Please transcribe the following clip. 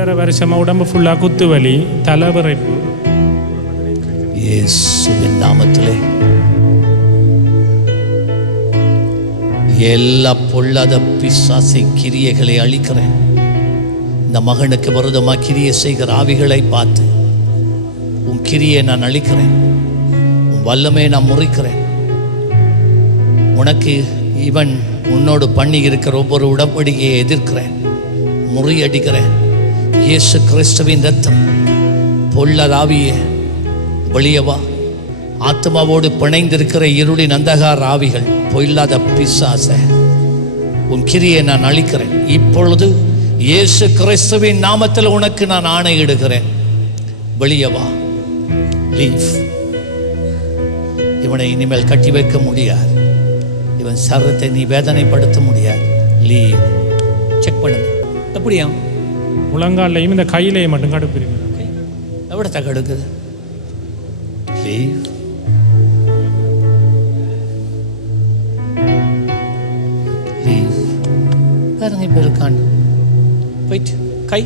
2.5 வருஷமாக உடம்பு ஃபுல்லாக குத்து வலி, தலைவிரைப்பு. இயேசுவின் நாமத்திலே எல்லா பொல்லாத பிசாசை கிரியைகளை அழிக்கிறேன். இந்த மகனுக்கு விரோதமாக கிரியை செய்கிற ஆவிகளை பார்த்து உன் கிரியை நான் அழிக்கிறேன், உன் வல்லமையை நான் முறிக்கிறேன். உனக்கு இவன் உன்னோடு பண்ணி இருக்கிற ஒவ்வொரு உடன்படிக்கையை எதிர்க்கிறேன், முறியடிக்கிறேன். இயேசு கிறிஸ்துவின் ரத்தம் பொல்லாத ஆவியே வெளியே வா. ஆத்மாவோடு பிணைந்திருக்கிற இருளின் அந்தகார ஆவிகள், பொல்லாத பிசாச, உன் கிரியை நான் அழிக்கிறேன். இப்பொழுது இயேசு கிறிஸ்துவின் நாமத்தில் உனக்கு நான் ஆணையிடுகிறேன், வெளியே வா, லீவ். இவனை இனிமேல் கட்டி வைக்க முடியாது, இவன் சரத்தை நீ வேதனைப்படுத்த முடியாது. லீவ். செக் பண்ணுங்க. எப்படியா? முழங்காலையும் இந்த கையிலையும் மட்டும் கடுப்பு இருக்கு. எவ்வளோ கடுக்குது? லீவ். லீவ். வேற இப்போ இருக்காண்டு போயிட்டு கை